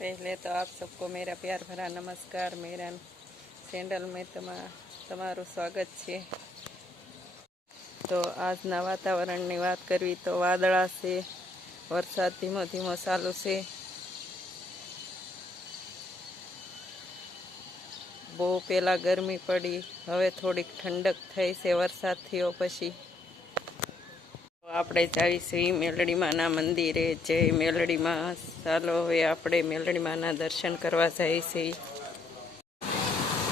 पहले तो आप सबको मेरा प्यार भरा नमस्कार। मेरा चैनल में તમારું સ્વાગત છે। તો આજના વાતાવરણની વાત કરવી તો વાદળા છે, વરસાદ ધીમો ધીમો ચાલુ છે। બહુ પહેલા ગરમી પડી, હવે થોડીક ઠંડક થઈ છે વરસાદ થયો પછી। આપણે જાવીશું મેલડીમાના મંદિરે। જય મેલડીમાં। ચાલો હવે આપણે મેલડીમાના દર્શન કરવા જઈએ છીએ।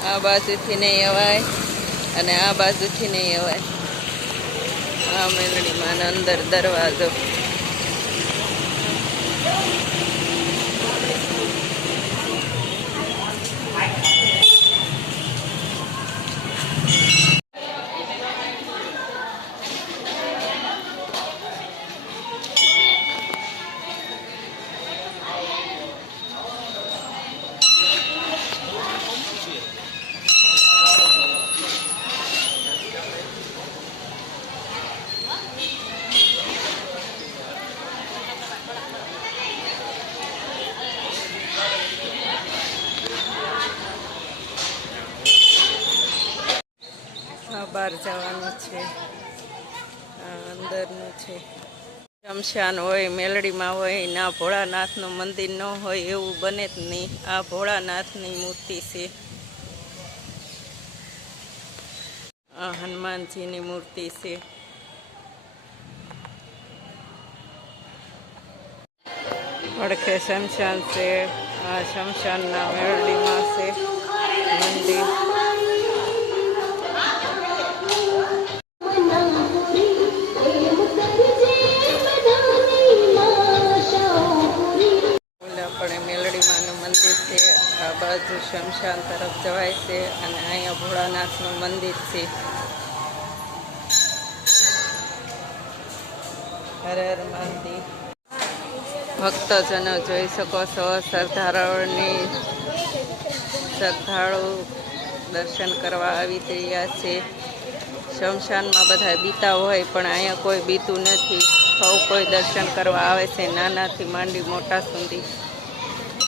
આ બાજુથી નહીં અવાય અને આ બાજુથી નહીં અવાય। આ મેલડીમાના અંદર દરવાજો। બહાર જવાનું છે, અંદરનું છે। શમશાન હોય, મેલડીમાં હોય, ના ભોળાનાથનું મંદિર ન હોય એવું બને જ નહીં। આ ભોળાનાથની મૂર્તિ છે, આ હનુમાનજીની મૂર્તિ છે। પડખે શમશાન છે, આ શમશાનના મેલડીમાં છે મંદિર। આ બાજુ શમશાન તરફ જવાય છે અને અહીંયા ભોળાનાથનું મંદિર છે। હર હર મહાદેવ। ભક્તજનો જોઈ શકો છો, શ્રદ્ધાળુ દર્શન કરવા આવી રહ્યા છે। શમશાનમાં બધા બીતા હોય પણ અહીંયા કોઈ બીતું નથી। સૌ કોઈ દર્શન કરવા આવે છે, નાનાથી માંડી મોટા સુધી।